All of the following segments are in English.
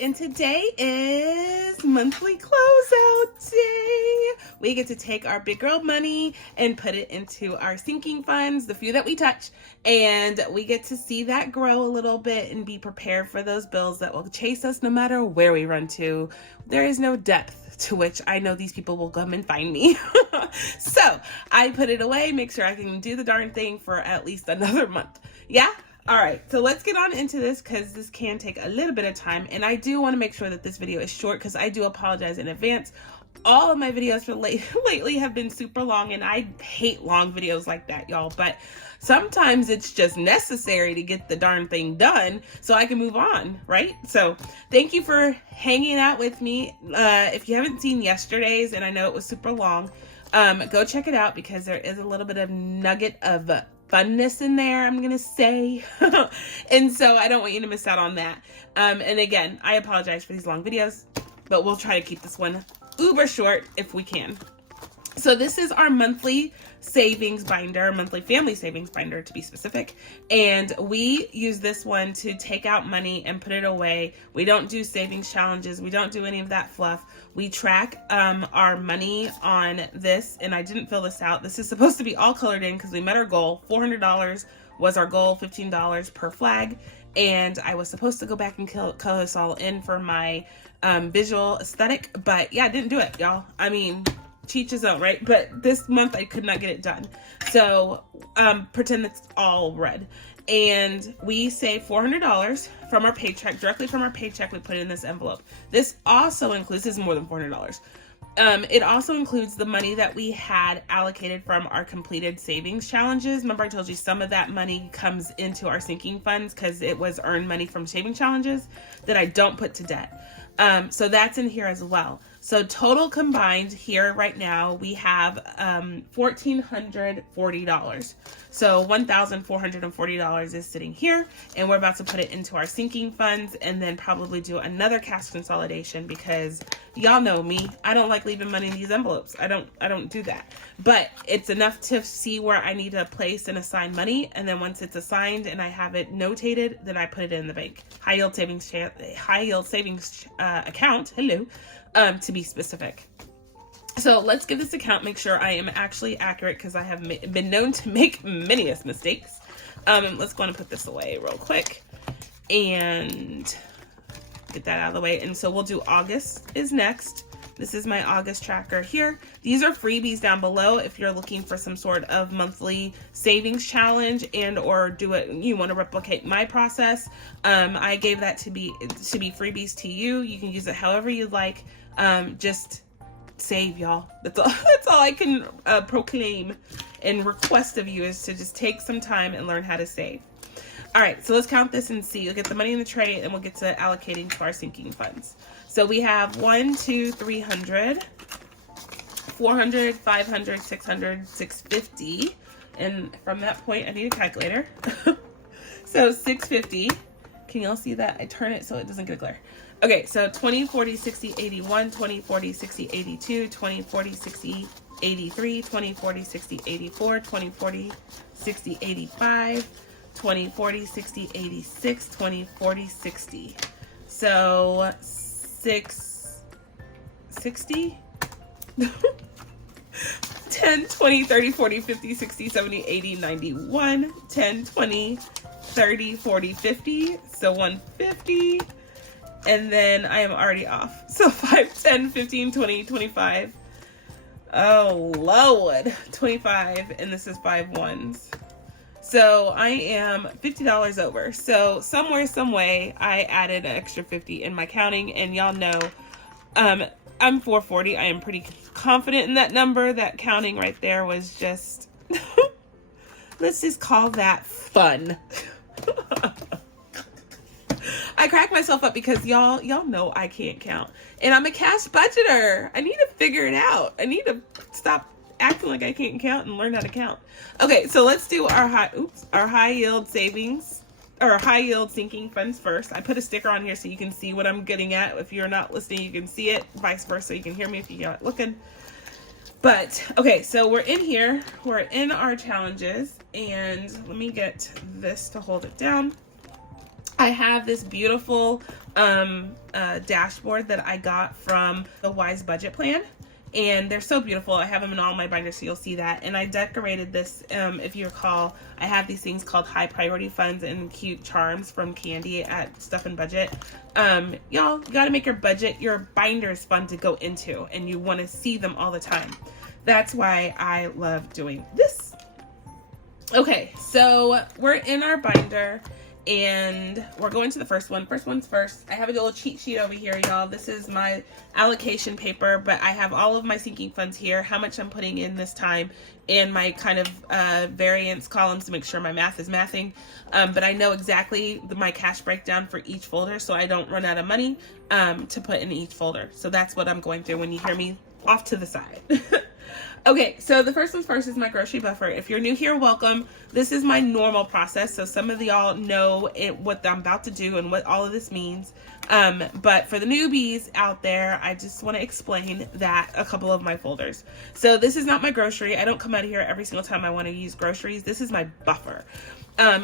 And today is monthly closeout day. We get to take our big girl money and put it into our sinking funds, the few that we touch, and we get to see that grow a little bit and be prepared for those bills that will chase us no matter where we run to. There is no depth to which I know these people will come and find me. So I put it away, make sure I can do the darn thing for at least another month. Yeah? All right, so let's get on into this because this can take a little bit of time, and I do want to make sure that this video is short because I do apologize in advance. All of my videos for lately have been super long, and I hate long videos like that, y'all, but sometimes it's just necessary to get the darn thing done so I can move on, right? So thank you for hanging out with me. If you haven't seen yesterday's, and I know it was super long, go check it out because there is a little bit of nugget of funness in there, I'm gonna say. And so I don't want you to miss out on that. And again, I apologize for these long videos, but we'll try to keep this one uber short if we can. So this is our monthly savings binder, monthly family savings binder to be specific. And we use this one to take out money and put it away. We don't do savings challenges. We don't do any of that fluff. We track our money on this, and I didn't fill this out. This is supposed to be all colored in because we met our goal. $400 was our goal, $15 per flag. And I was supposed to go back and color this all in for my visual aesthetic, but yeah, I didn't do it, y'all. I mean, teach his own, right? But this month I could not get it done. So pretend it's all red. And we save $400 from our paycheck, directly from our paycheck. We put it in this envelope. This also includes, this is more than $400. It also includes the money that we had allocated from our completed savings challenges. Remember I told you some of that money comes into our sinking funds because it was earned money from saving challenges that I don't put to debt. So that's in here as well. So total combined here right now, we have $1,440. So $1,440 is sitting here, and we're about to put it into our sinking funds and then probably do another cash consolidation because y'all know me. I don't like leaving money in these envelopes. I don't do that. But it's enough to see where I need to place and assign money, and then once it's assigned and I have it notated, then I put it in the bank. High yield savings account. Hello. To be specific. So let's give this account, make sure I am actually accurate because I have been known to make many mistakes. Let's go and put this away real quick and get that out of the way. And so we'll do August is next. This is my August tracker here. These are freebies down below if you're looking for some sort of monthly savings challenge and or do it, you want to replicate my process. I gave that to be freebies to you. You can use it however you like. Just save, y'all. That's all I can proclaim and request of you is to just take some time and learn how to save. All right, so let's count this and see. You'll get the money in the tray and we'll get to allocating to our sinking funds. So we have 1, 2, 300, 400, 500, 600, 650. And from that point, I need a calculator. So 650. Can y'all see that? I turn it so it doesn't get glare. Okay, so 20, 40, 60, 81, 20, 40, 60, 82, 20, 40, 60, 83, 20, 40, 60, 84, 20, 40, 60, 85, 20, 40, 60, 86, 20, 40, 60. So 660? 10, 20, 30, 40, 50, 60, 70, 80, 91, 10, 20, 30, 40, 50. So 150. And then I am already off. So 5, 10, 15, 20, 25. Oh, Lord. 25. And this is 5 ones. So I am $50 over. So somewhere, some way, I added an extra 50 in my counting. And y'all know I'm 440. I am pretty confident in that number. That counting right there was just, let's just call that fun. I crack myself up because y'all know I can't count. And I'm a cash budgeter. I need to figure it out. I need to stop acting like I can't count and learn how to count. Okay, so let's do our high yield savings or high yield sinking funds first. I put a sticker on here so you can see what I'm getting at. If you're not listening, you can see it. Vice versa, you can hear me if you're not looking. But okay, so we're in here. We're in our challenges, and let me get this to hold it down. I have this beautiful dashboard that I got from the Wise Budget Plan, and they're so beautiful. I have them in all my binders, so you'll see that. And I decorated this, if you recall, I have these things called high priority funds and cute charms from Candy at Stuff and Budget. Y'all, you gotta make your budget, your binders fun to go into, and you wanna see them all the time. That's why I love doing this. Okay, so we're in our binder, and we're going to the first one. First one's first. I have a little cheat sheet over here, y'all. This is my allocation paper, but I have all of my sinking funds here, how much I'm putting in this time, and my kind of variance columns to make sure my math is mathing. But I know exactly my cash breakdown for each folder, so I don't run out of money to put in each folder. So that's what I'm going through when you hear me off to the side. Okay, so the first one's first is my grocery buffer. If you're new here, welcome. This is my normal process, so some of y'all know what I'm about to do and what all of this means. But for the newbies out there, I just want to explain that a couple of my folders. So this is not my grocery. I don't come out of here every single time I want to use groceries. This is my buffer.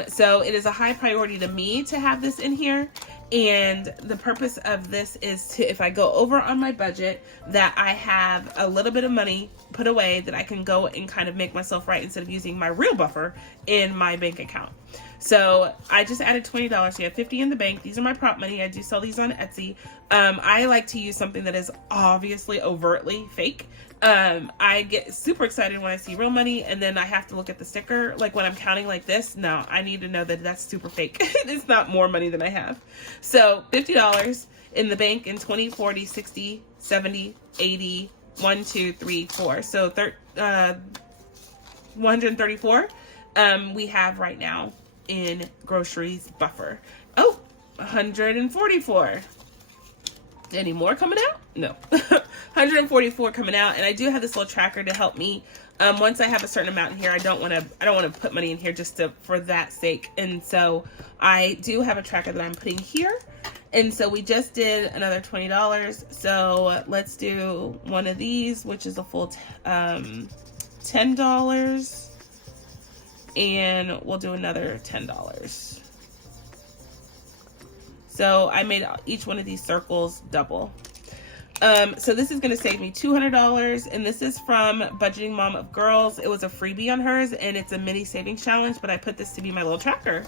So it is a high priority to me to have this in here. And the purpose of this is to, if I go over on my budget, that I have a little bit of money put away that I can go and kind of make myself right instead of using my real buffer in my bank account. So I just added $20. So you have $50 in the bank. These are my prop money. I do sell these on Etsy. I like to use something that is obviously overtly fake. I get super excited when I see real money, and then I have to look at the sticker. Like when I'm counting like this, no, I need to know that that's super fake. It's not more money than I have. So $50 in the bank in 20, 40, 60, 70, 80, 1, 2, 3, 4. So 134 we have right now in groceries buffer. Oh, 144. Any more coming out? No. 144 coming out, and I do have this little tracker to help me. Once I have a certain amount in here, I don't want to put money in here just for that sake. And so I do have a tracker that I'm putting here. And so we just did another $20. So let's do one of these, which is a full $10. And we'll do another $10. So I made each one of these circles double. So this is going to save me $200, and this is from Budgeting Mom of Girls. It was a freebie on hers, and it's a mini savings challenge, but I put this to be my little tracker.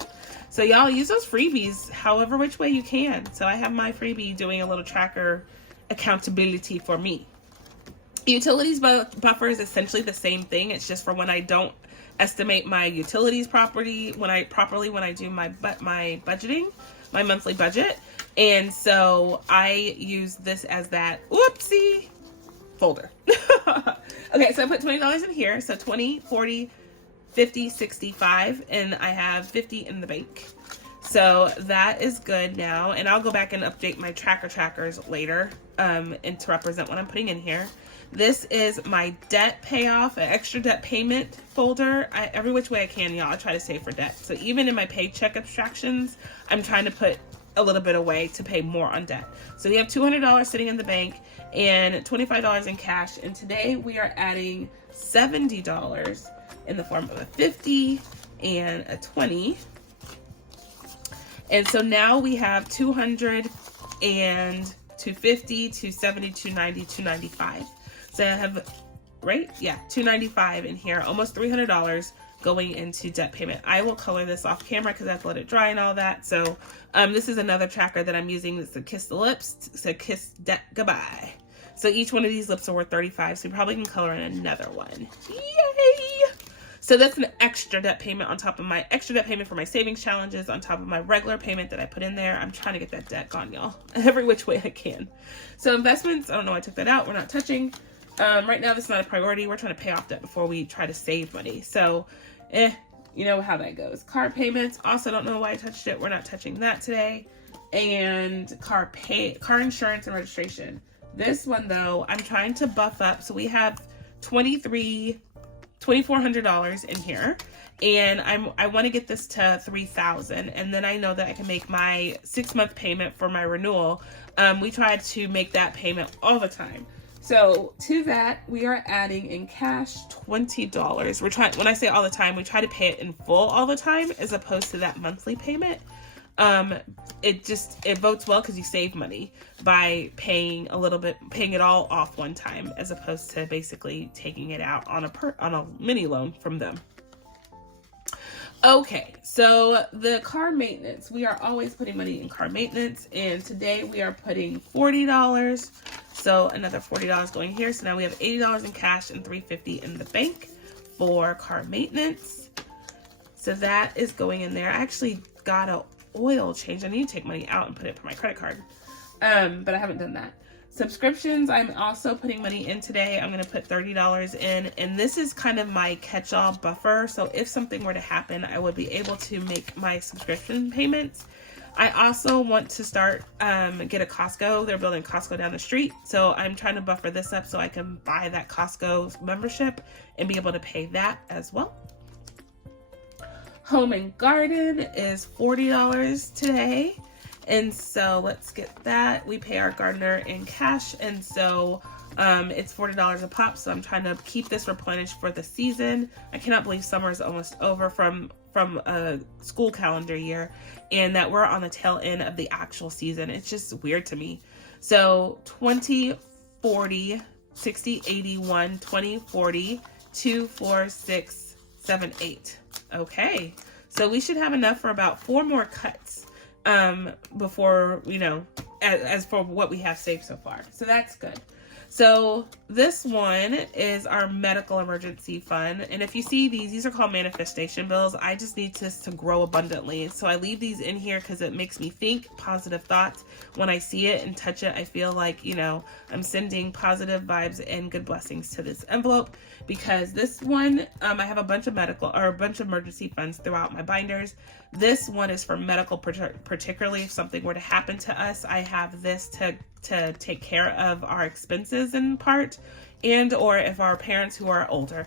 So y'all use those freebies however which way you can. So I have my freebie doing a little tracker accountability for me. Utilities buffer is essentially the same thing. It's just for when I don't estimate my utilities properly, when I do my budgeting, my monthly budget. And so I use this as that whoopsie folder. Okay, so I put $20 in here. So 20, 40, 50, 65, and I have 50 in the bank. So that is good now. And I'll go back and update my trackers later and to represent what I'm putting in here. This is my debt payoff, an extra debt payment folder. Every which way I can, y'all, I try to save for debt. So even in my paycheck abstractions, I'm trying to put a little bit away to pay more on debt. So we have $200 sitting in the bank and $25 in cash. And today we are adding $70 in the form of a 50 and a 20. And so now we have 200 and 250, 270, 290, 295. So I have, right? Yeah, $295 in here, almost $300 going into debt payment. I will color this off camera because I have to let it dry and all that. So this is another tracker that I'm using. It's to kiss the lips, to kiss debt goodbye. So each one of these lips are worth $35. So you probably can color in another one. Yay! So that's an extra debt payment on top of my extra debt payment for my savings challenges, on top of my regular payment that I put in there. I'm trying to get that debt gone, y'all, every which way I can. So investments, I don't know why I took that out. We're not touching. Right now, this is not a priority. We're trying to pay off debt before we try to save money. So, you know how that goes. Car payments, also don't know why I touched it. We're not touching that today. And car insurance and registration. This one, though, I'm trying to buff up. So we have $2,400 in here, and I want to get this to $3,000, and then I know that I can make my 6-month payment for my renewal. We try to make that payment all the time. So to that, we are adding in cash $20. When I say all the time, we try to pay it in full all the time as opposed to that monthly payment. It votes well because you save money by paying it all off one time, as opposed to basically taking it out on a mini loan from them. Okay, so the car maintenance, we are always putting money in car maintenance, and today we are putting $40. So another $40 going here. So now we have $80 in cash and $350 in the bank for car maintenance. So that is going in there. I actually got a oil change. I need to take money out and put it for my credit card, but I haven't done that. Subscriptions, I'm also putting money in today. I'm going to put $30 in, and this is kind of my catch-all buffer. So if something were to happen, I would be able to make my subscription payments. I also want to start get a Costco. They're building Costco down the street, so I'm trying to buffer this up so I can buy that Costco membership and be able to pay that as well. Home and garden is $40 today. And so let's get that. We pay our gardener in cash, and so it's $40 a pop. So I'm trying to keep this replenished for the season. I cannot believe summer is almost over from a school calendar year, and that we're on the tail end of the actual season. It's just weird to me. So 20, 40, 60, 81, 20, 40, 2, 4, 6, 7, 8. Okay, so we should have enough for about 4 more cuts before, as for what we have saved so far. So that's good. So this one is our medical emergency fund. And if you see these are called manifestation bills. I just need this to grow abundantly. So I leave these in here because it makes me think positive thoughts. When I see it and touch it, I feel like, I'm sending positive vibes and good blessings to this envelope, because this one, I have a bunch of emergency funds throughout my binders. This one is for medical, particularly if something were to happen to us. I have this to take care of our expenses in part, and or if our parents who are older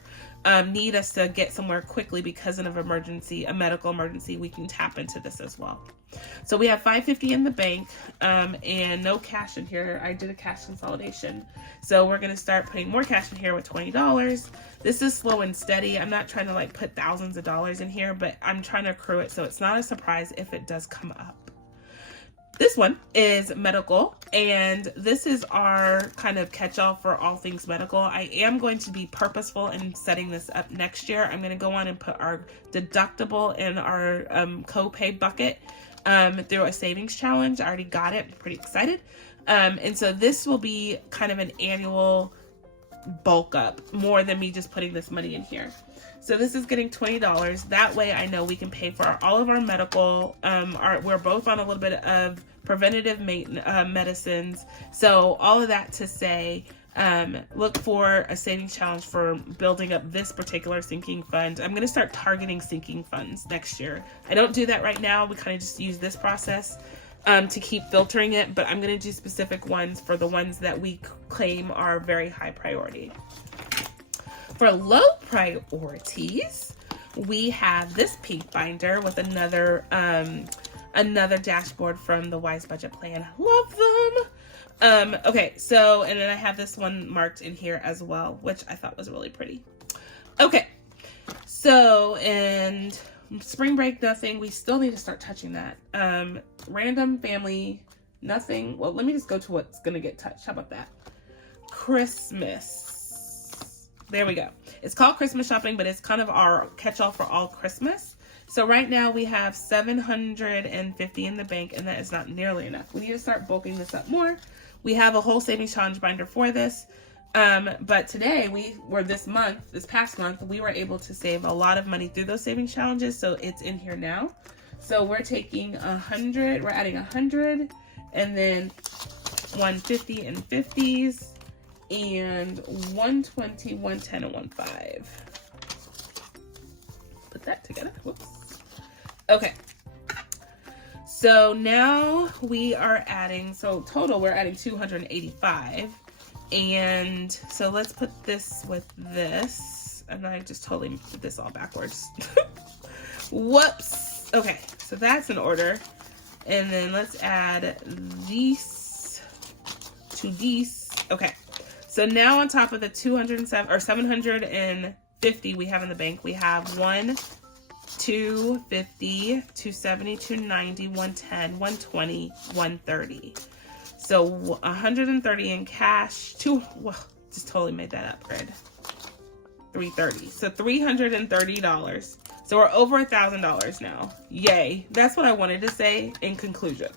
need us to get somewhere quickly because of a medical emergency, we can tap into this as well. So we have $550 in the bank, and no cash in here. I did a cash consolidation. So we're going to start putting more cash in here with $20. This is slow and steady. I'm not trying to put thousands of dollars in here, but I'm trying to accrue it so it's not a surprise if it does come up. This one is medical, and this is our kind of catch-all for all things medical. I am going to be purposeful in setting this up next year. I'm going to go on and put our deductible in our co-pay bucket through a savings challenge. I already got it. I'm pretty excited. And so this will be kind of an annual bulk up, more than me just putting this money in here. So this is getting $20. That way I know we can pay for all of our medical. We're both on a little bit of preventative medicines. So all of that to say, look for a savings challenge for building up this particular sinking fund. I'm going to start targeting sinking funds next year. I don't do that right now. We kind of just use this process to keep filtering it, but I'm going to do specific ones for the ones that we claim are very high priority. For low priorities, we have this pink binder with another dashboard from the Wise Budget Plan. Love them. Okay, so, and then I have this one marked in here as well, which I thought was really pretty. Okay, so, and spring break, nothing. We still need to start touching that. Random family, nothing. Well, let me just go to what's going to get touched. How about that? Christmas. There we go. It's called Christmas shopping, but it's kind of our catch-all for all Christmas. So right now we have $750 in the bank, and that is not nearly enough. We need to start bulking this up more. We have a whole savings challenge binder for this. But today this past month, we were able to save a lot of money through those savings challenges. So it's in here now. So we're taking 100, we're adding 100, and then 150 and 50s, and 120, 110, and 15. Put that together. Whoops. Okay. So now we are adding, so total we're adding 285. And so let's put this with this. And I just totally put this all backwards. Whoops. Okay, so that's in order. And then let's add these to these. Okay, so now on top of the 207 or 750 we have in the bank, we have 1, 250, 270, 290, 110, 120, 130. So 130 in cash. Well, just totally made that up, Red. 330. So $330. So we're over $1,000 now. Yay. That's what I wanted to say in conclusion.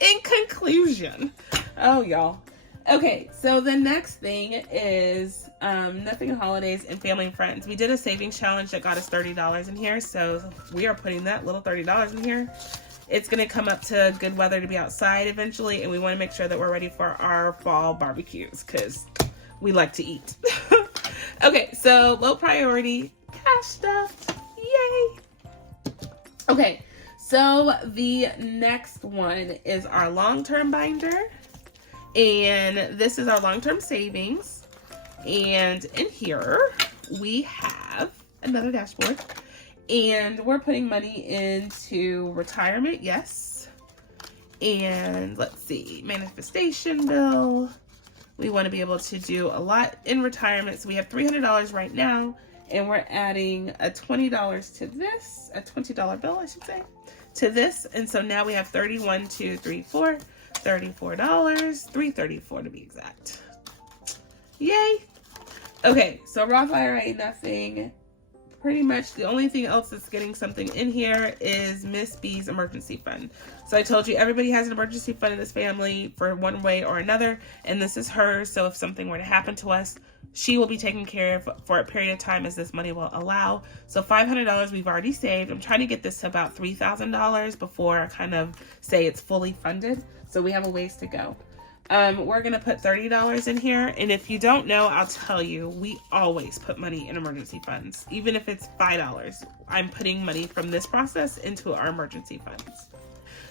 In conclusion. Oh, y'all. Okay, so the next thing is nothing holidays and family and friends. We did a savings challenge that got us $30 in here. So we are putting that little $30 in here. It's going to come up to good weather to be outside eventually. And we want to make sure that we're ready for our fall barbecues because we like to eat. Okay, so low priority cash stuff. Yay. Okay, so the next one is our long-term binder. And this is our long-term savings. And in here, we have another dashboard. And we're putting money into retirement, yes. And let's see, manifestation bill. We want to be able to do a lot in retirement. So we have $300 right now. And we're adding a $20 to this, a $20 bill, I should say, to this. And so now we have $31, $2, $3, $4, $34, $334 to be exact. Yay. Okay, so Roth IRA, nothing. Pretty much the only thing else that's getting something in here is Miss B's emergency fund. So I told you everybody has an emergency fund in this family for one way or another, and this is hers. So if something were to happen to us, she will be taken care of for a period of time as this money will allow. So $500 we've already saved. I'm trying to get this to about $3,000 before I kind of say it's fully funded. So we have a ways to go. We're going to put $30 in here. And if you don't know, I'll tell you, we always put money in emergency funds. Even if it's $5, I'm putting money from this process into our emergency funds.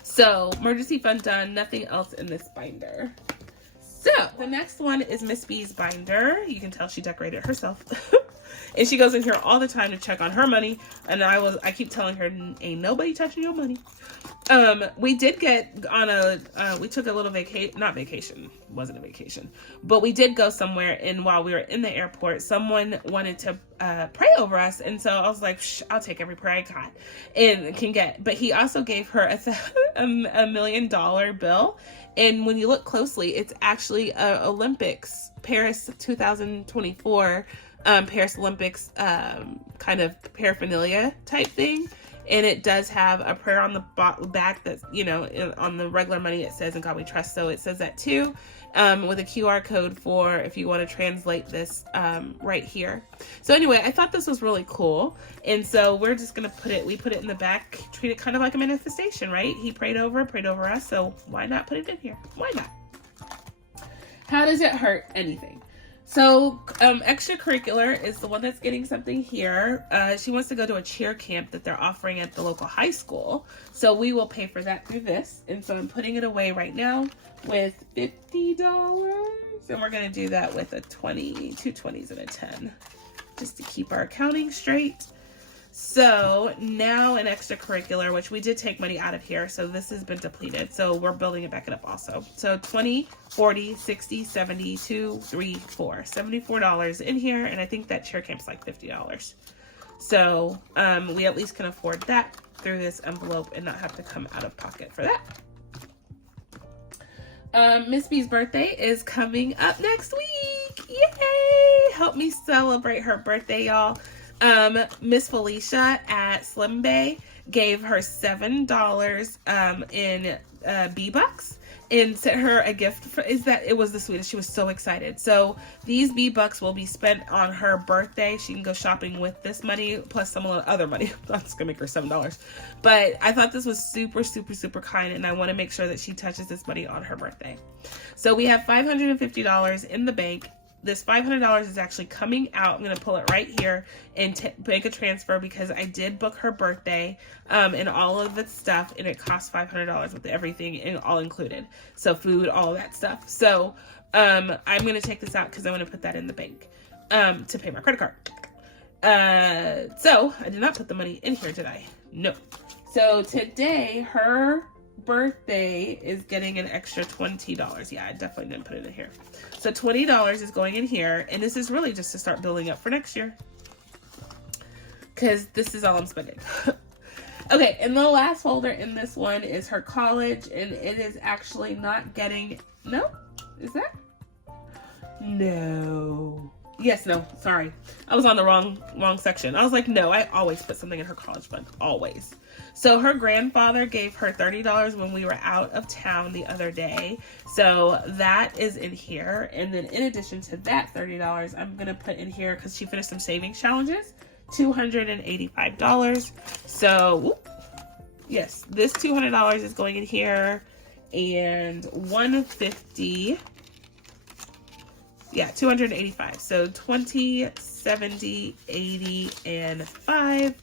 So emergency fund done, nothing else in this binder. So the next one is Miss B's binder. You can tell she decorated it herself. And she goes in here all the time to check on her money. And I keep telling her, ain't nobody touching your money. We did get on we took a little not vacation, wasn't a vacation, but we did go somewhere, and while we were in the airport, someone wanted to pray over us. And so I was like, I'll take every prayer I got and can get. But he also gave her a $1 million bill. And when you look closely, it's actually Olympics, Paris 2024, Paris Olympics kind of paraphernalia type thing. And it does have a prayer on the back that's, on the regular money it says, "In God We Trust." So it says that too, with a QR code for if you want to translate this right here. So anyway, I thought this was really cool. And so we're just going to we put it in the back, treat it kind of like a manifestation, right? He prayed over us. So why not put it in here? Why not? How does it hurt anything? So extracurricular is the one that's getting something here. She wants to go to a cheer camp that they're offering at the local high school. So we will pay for that through this. And so I'm putting it away right now with $50. And we're going to do that with a 20, 2 20s and a 10, just to keep our accounting straight. So now in extracurricular, which we did take money out of here, so this has been depleted. So we're building it back up also. So 20, 40, 60, 70, 2, 3, 4. $74 in here, and I think that chair camp's like $50. So we at least can afford that through this envelope and not have to come out of pocket for that. Miss B's birthday is coming up next week. Yay! Help me celebrate her birthday, y'all. Miss Felicia at Slim Bay gave her $7 in B-Bucks and sent her a gift. It was the sweetest. She was so excited. So these B-Bucks will be spent on her birthday. She can go shopping with this money plus some other money. That's gonna make her $7. But I thought this was super, super, super kind, and I want to make sure that she touches this money on her birthday. So we have $550 in the bank. This $500 is actually coming out. I'm going to pull it right here and make a transfer because I did book her birthday and all of the stuff, and it costs $500 with everything and all included. So food, all that stuff. So I'm going to take this out because I want to put that in the bank to pay my credit card. So I did not put the money in here, did I? No. So today, her birthday is getting an extra $20. Yeah, I definitely didn't put it in here. So $20 is going in here, and this is really just to start building up for next year, because this is all I'm spending. Okay, and the last folder in this one is her college, and it is actually not getting, no? Is that? No. Yes, no, sorry. I was on the wrong section. I was like, no, I always put something in her college fund, always. So her grandfather gave her $30 when we were out of town the other day. So that is in here. And then in addition to that $30, I'm going to put in here, because she finished some savings challenges, $285. So, whoop, yes, this $200 is going in here, and $150. Yeah, 285. So 20, 70, 80, and 5.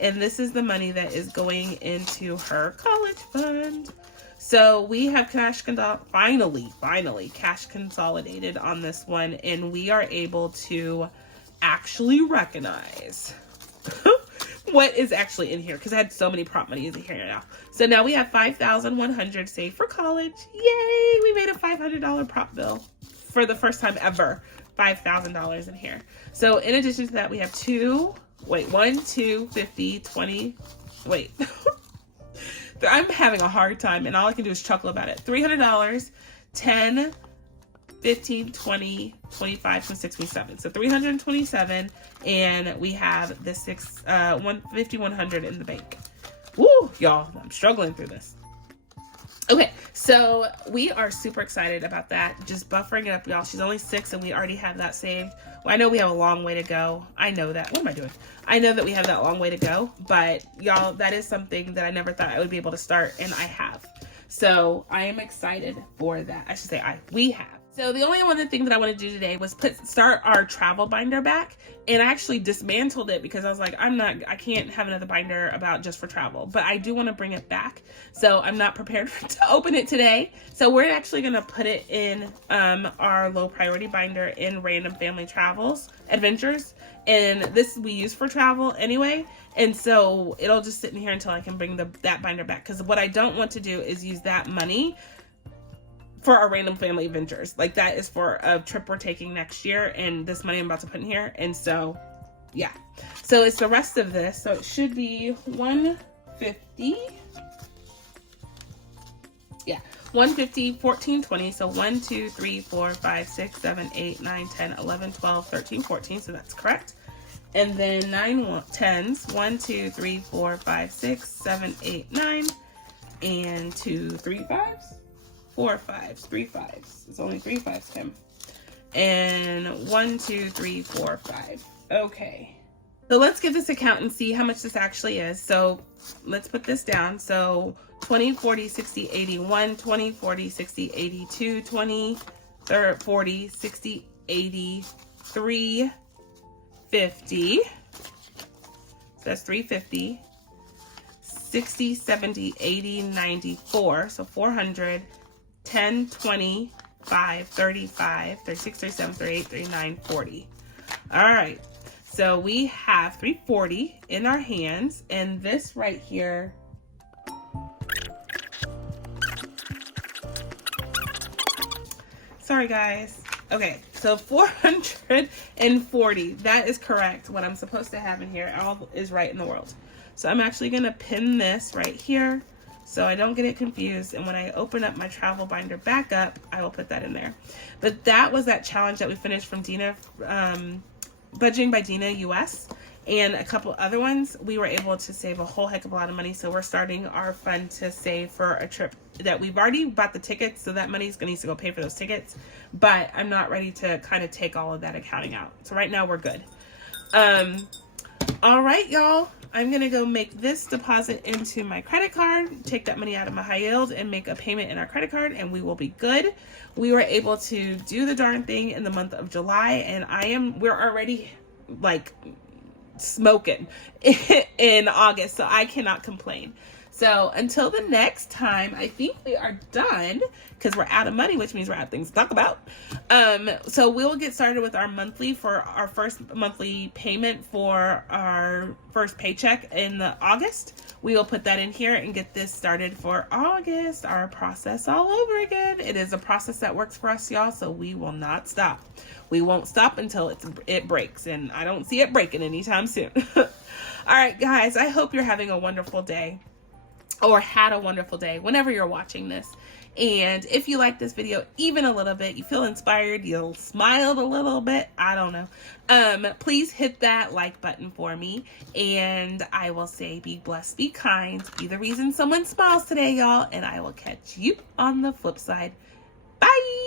And this is the money that is going into her college fund. So we have finally cash consolidated on this one, and we are able to actually recognize what is actually in here, because I had so many prop money in here now. So now we have $5,100 saved for college. Yay! We made a $500 prop bill for the first time ever. $5,000 in here. So in addition to that, we have 50, 20, wait. I'm having a hard time, and all I can do is chuckle about it. $300, 10, 15, 20, 25, 26, 27. So 327, and we have the 150, 100 in the bank. Woo, y'all, I'm struggling through this. Okay, so we are super excited about that. Just buffering it up, y'all. She's only 6, and we already have that saved. Well, I know we have a long way to go. I know that. What am I doing? I know that we have that long way to go, but y'all, that is something that I never thought I would be able to start, and I have. So I am excited for that. I should say we have. So the only other thing that I want to do today was start our travel binder back, and I actually dismantled it because I was like, I can't have another binder about just for travel, but I do want to bring it back. So I'm not prepared to open it today. So we're actually going to put it in our low priority binder in Random Family Travels Adventures, and this we use for travel anyway. And so it'll just sit in here until I can bring that binder back, because what I don't want to do is use that money for our Random Family Adventures. Like, that is for a trip we're taking next year, and this money I'm about to put in here. And so, yeah. So it's the rest of this. So it should be 150. Yeah, 150, 14, 20. So 1, 2, 3, 4, 5, 6, 7, 8, 9, 10, 11, 12, 13, 14. So that's correct. And then 9 10s. 1, 2, 3, 4, 5, 6, 7, 8, 9. And 2, 3 5s. 4 5s, 3 5s. It's only 3 5s, Kim. And 1, 2, 3, 4, 5. Okay. So let's give this a count and see how much this actually is. So let's put this down. So 20, 40, 60, 81, 20, 40, 60, 82, 20, 30, 40, 60, 80, 350. So that's 350. 60, 70, 80, 94. So 400. 10, 20, 5, 35, 36, 37, 38, 39, 40. All right. So we have 340 in our hands, and this right here. Sorry, guys. Okay. So 440. That is correct. What I'm supposed to have in here, all is right in the world. So I'm actually going to pin this right here, so I don't get it confused. And when I open up my travel binder back up, I will put that in there. But that was that challenge that we finished from Dina, Budgeting by Dina US, and a couple other ones. We were able to save a whole heck of a lot of money. So we're starting our fund to save for a trip that we've already bought the tickets. So that money is going to go pay for those tickets. But I'm not ready to kind of take all of that accounting out. So right now we're good. All right, y'all. I'm going to go make this deposit into my credit card, take that money out of my high yield, and make a payment in our credit card, and we will be good. We were able to do the darn thing in the month of July, and we're already like smoking in August, so I cannot complain. So until the next time, I think we are done because we're out of money, which means we're out of things to talk about. So we'll get started with our monthly for our first monthly payment for our first paycheck in August. We will put that in here and get this started for August, our process all over again. It is a process that works for us, y'all, so we will not stop. We won't stop until it breaks, and I don't see it breaking anytime soon. All right, guys, I hope you're having a wonderful day, or had a wonderful day whenever you're watching this. And if you like this video even a little bit, you feel inspired, you'll smiled a little bit, I don't know, please hit that like button for me. And I will say, be blessed, be kind, be the reason someone smiles today, y'all. And I will catch you on the flip side. Bye.